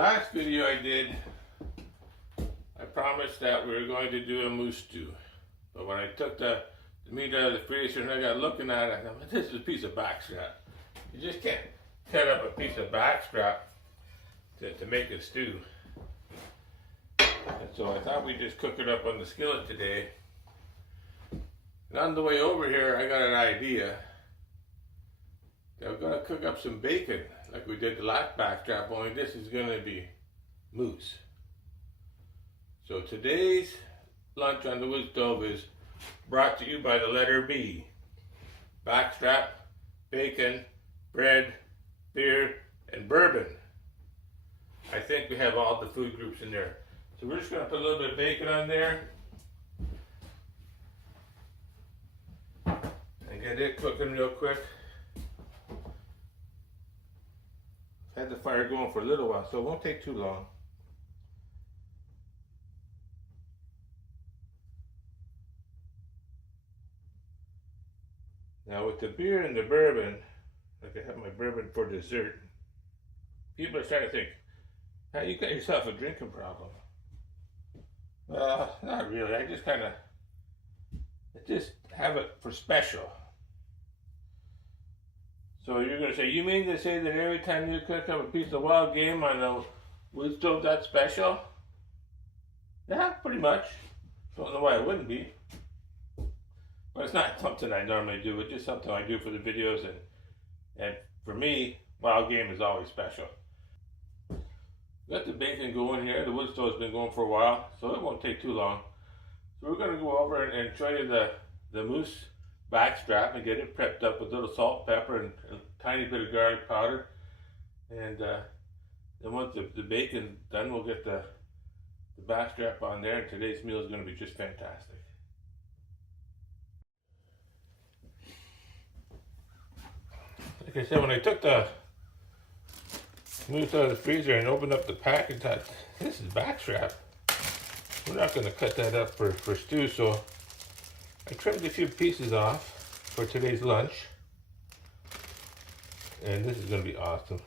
last video I did, I promised that we were going to do a moose stew. But when I took the meat out of the freezer and I got looking at it, I thought, this is a piece of backstrap. You just can't cut up a piece of backstrap to make a stew. And so I thought we'd just cook it up on the skillet today. And on the way over here, I got an idea. I'm going to cook up some bacon like we did the last backstrap, only this is going to be moose. So today's lunch on the wood stove is brought to you by the letter B. Backstrap, bacon, bread, beer, and bourbon. I think we have all the food groups in there. So we're just going to put a little bit of bacon on there and get it cooking real quick. Had the fire going for a little while, so it won't take too long. Now with the beer and the bourbon, like I have my bourbon for dessert, people are starting to think, hey, you got yourself a drinking problem. Well, not really. I just have it for special. So you're going to say, you mean to say that every time you cook up a piece of wild game on a wood stove, that's special? Yeah, pretty much. Don't know why it wouldn't be. But it's not something I normally do. It's just something I do for the videos. And for me, wild game is always special. Got the bacon going here. The wood stove's been going for a while, so it won't take too long. So we're going to go over and show you the moose backstrap and get it prepped up with a little salt, pepper, and a tiny bit of garlic powder. And then once the bacon's done, we'll get the backstrap on there, and today's meal is going to be just fantastic. Like I said, when I took the moose out of the freezer and opened up the pack, I thought, this is backstrap. We're not going to cut that up for stew, so I trimmed a few pieces off for today's lunch, and this is going to be awesome.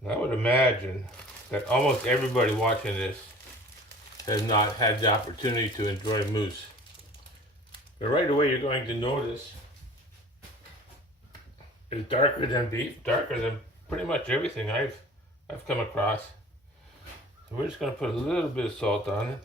And I would imagine that almost everybody watching this has not had the opportunity to enjoy moose. But right away you're going to notice it's darker than beef, darker than pretty much everything I've come across. So we're just going to put a little bit of salt on it.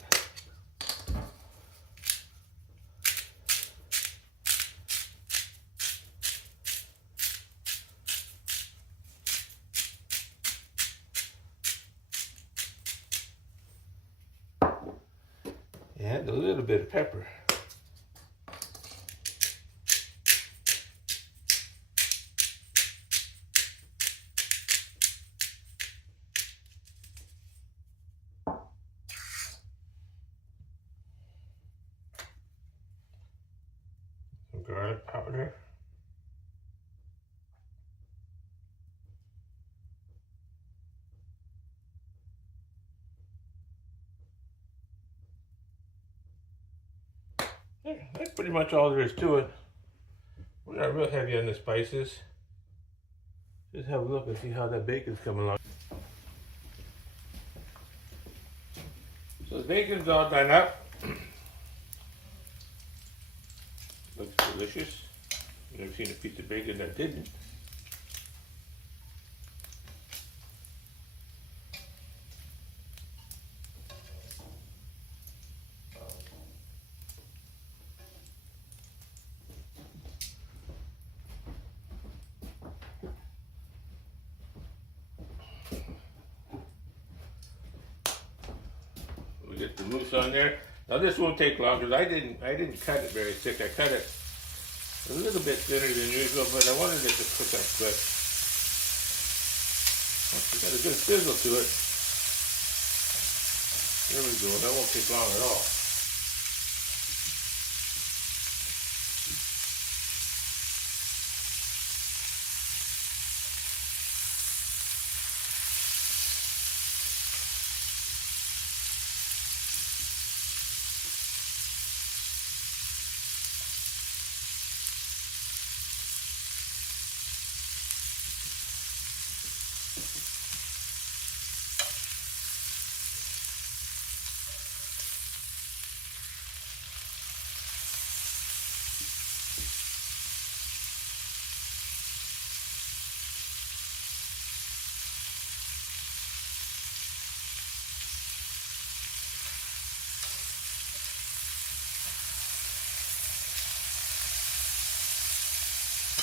And a little bit of pepper. Some garlic powder. Yeah, that's pretty much all there is to it. We're not real heavy on the spices. Just have a look and see how that bacon's coming along. So the bacon's all done up. Looks delicious. I've never seen a piece of bacon that didn't. Get the moose on there. Now this won't take long because I didn't cut it very thick. I cut it a little bit thinner than usual, but I wanted it to cook up quick. It's got a good sizzle to it. There we go. That won't take long at all.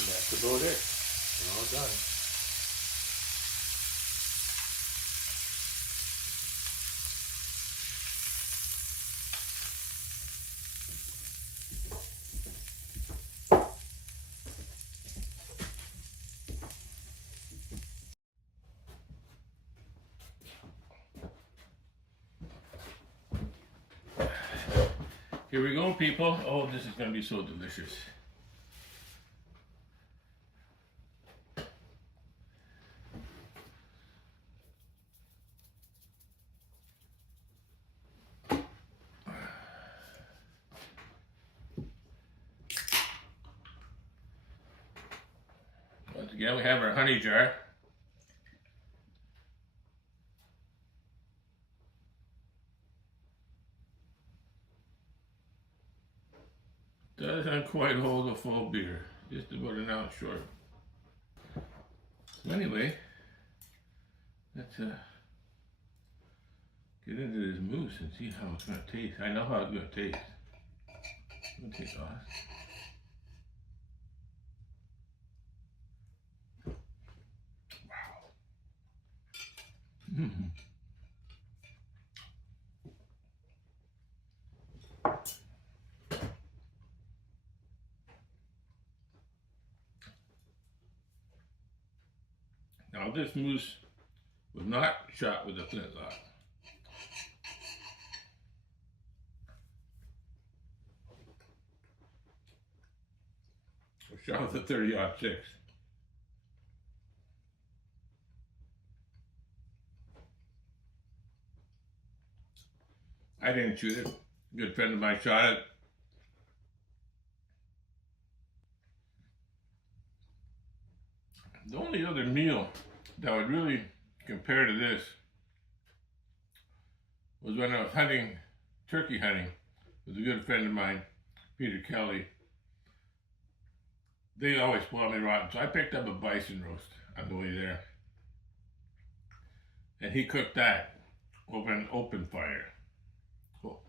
that's about it. We're all done. Here we go, people. Oh, this is going to be so delicious. Once again, we have our honey jar. Doesn't quite hold a full beer, just about an ounce short. So anyway, let's get into this mousse and see how it's going to taste. I know how it's going to taste. I'm going to take off. Wow. Mm-hmm. Now this mousse was not shot with a Flintlock. It was shot with a 30-06. I didn't shoot it. A good friend of mine shot it. The only other meal that would really compare to this was when I was turkey hunting with a good friend of mine, Peter Kelly. They always spoil me rotten, so I picked up a bison roast on the way there. And he cooked that over an open fire. Cool.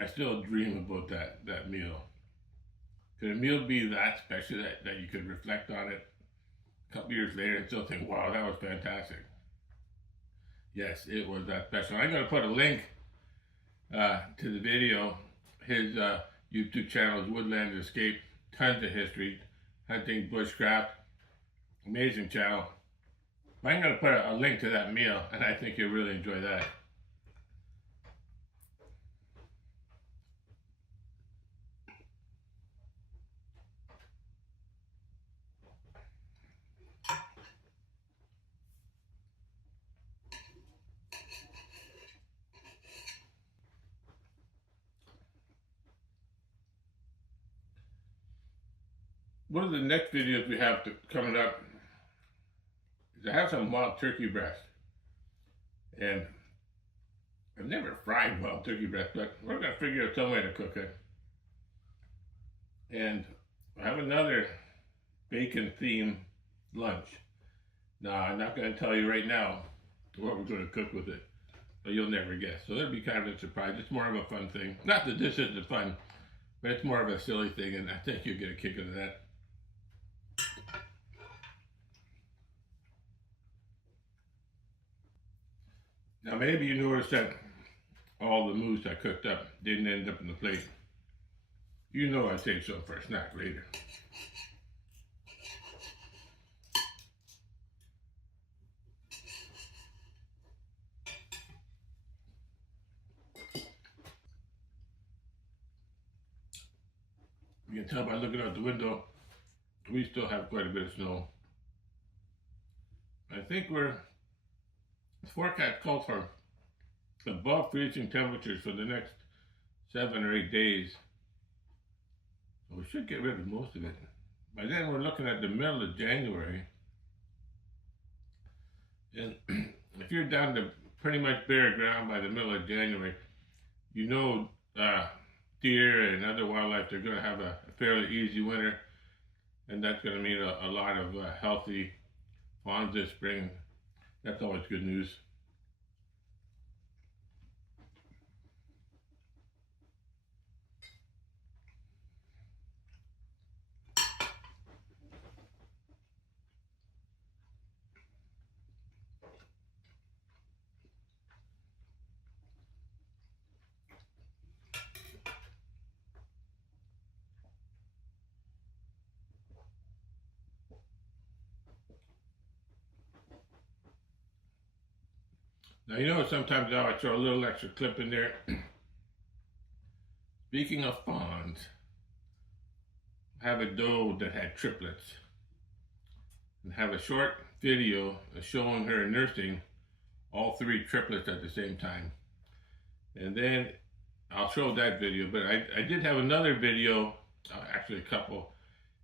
I still dream about that meal. Could a meal be that special that you could reflect on it a couple years later and still think, wow, that was fantastic? Yes, it was that special. I'm going to put a link to the video. His YouTube channel is Woodlande Escape. Tons of history, hunting, bushcraft, amazing channel. I'm going to put a link to that meal, and I think you'll really enjoy that. One of the next videos we have coming up is I have some wild turkey breast. And I've never fried wild turkey breast, but we're going to figure out some way to cook it. And I have another bacon themed lunch. Now, I'm not going to tell you right now what we're going to cook with it, but you'll never guess. So that'll be kind of a surprise. It's more of a fun thing. Not that this isn't fun, but it's more of a silly thing, and I think you'll get a kick out of that. Now maybe you noticed that all the mousse I cooked up didn't end up in the plate. You know I saved some for a snack later. You can tell by looking out the window, we still have quite a bit of snow. I think the forecast calls for above freezing temperatures for the next 7 or 8 days. So we should get rid of most of it. By then we're looking at the middle of January. And if you're down to pretty much bare ground by the middle of January, you know deer and other wildlife, they're going to have a fairly easy winter. And that's going to mean a lot of healthy fawns this spring. That's always good news. Now, you know, sometimes I throw a little extra clip in there. Speaking of fawns, I have a doe that had triplets. And have a short video showing her nursing all 3 triplets at the same time. And then I'll show that video, but I did have another video, actually a couple,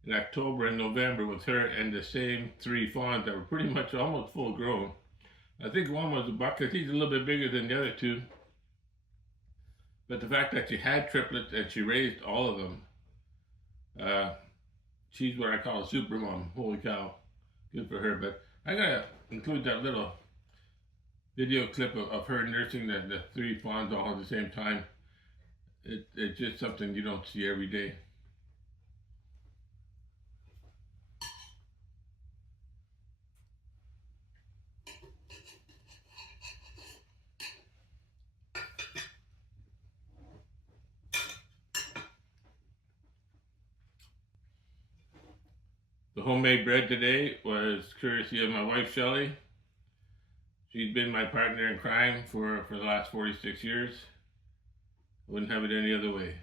in October and November with her and the same 3 fawns that were pretty much almost full grown. I think one was a buck because he's a little bit bigger than the other 2. But the fact that she had triplets and she raised all of them, she's what I call a super mom. Holy cow. Good for her. But I gotta include that little video clip of her nursing the 3 fawns all at the same time. It's just something you don't see every day. The homemade bread today was courtesy of my wife, Shelley. She's been my partner in crime for the last 46 years. I wouldn't have it any other way.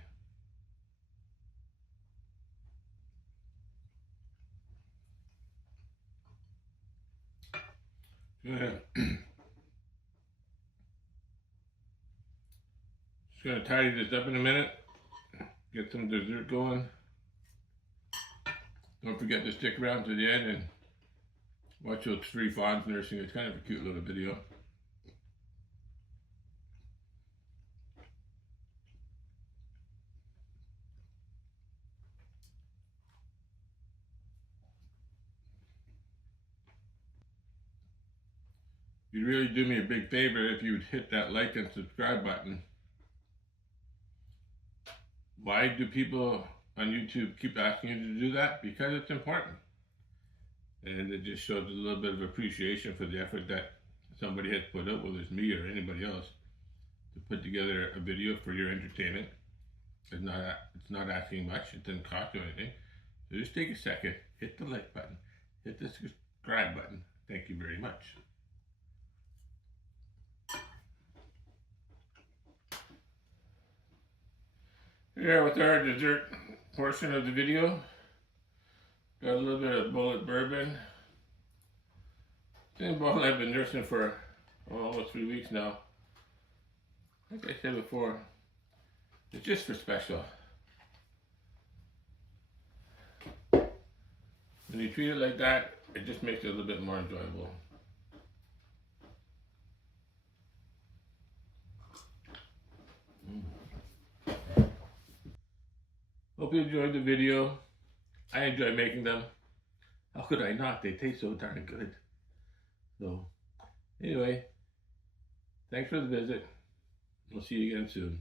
Just gonna tidy this up in a minute. Get some dessert going. Don't forget to stick around to the end and watch those 3 fawns nursing. It's kind of a cute little video. You'd really do me a big favor if you'd hit that like and subscribe button. Why do people on YouTube keep asking you to do that? Because it's important. And it just shows a little bit of appreciation for the effort that somebody has put up, whether it's me or anybody else, to put together a video for your entertainment. It's not asking much. It doesn't cost you anything. So just take a second, hit the like button, hit the subscribe button. Thank you very much. Here with our dessert portion of the video. Got a little bit of bullet bourbon. Same bottle I've been nursing for almost 3 weeks now. Like I said before, it's just for special. When you treat it like that, it just makes it a little bit more enjoyable. Hope you enjoyed the video. I enjoy making them. How could I not? They taste so darn good. So, anyway, thanks for the visit. We'll see you again soon.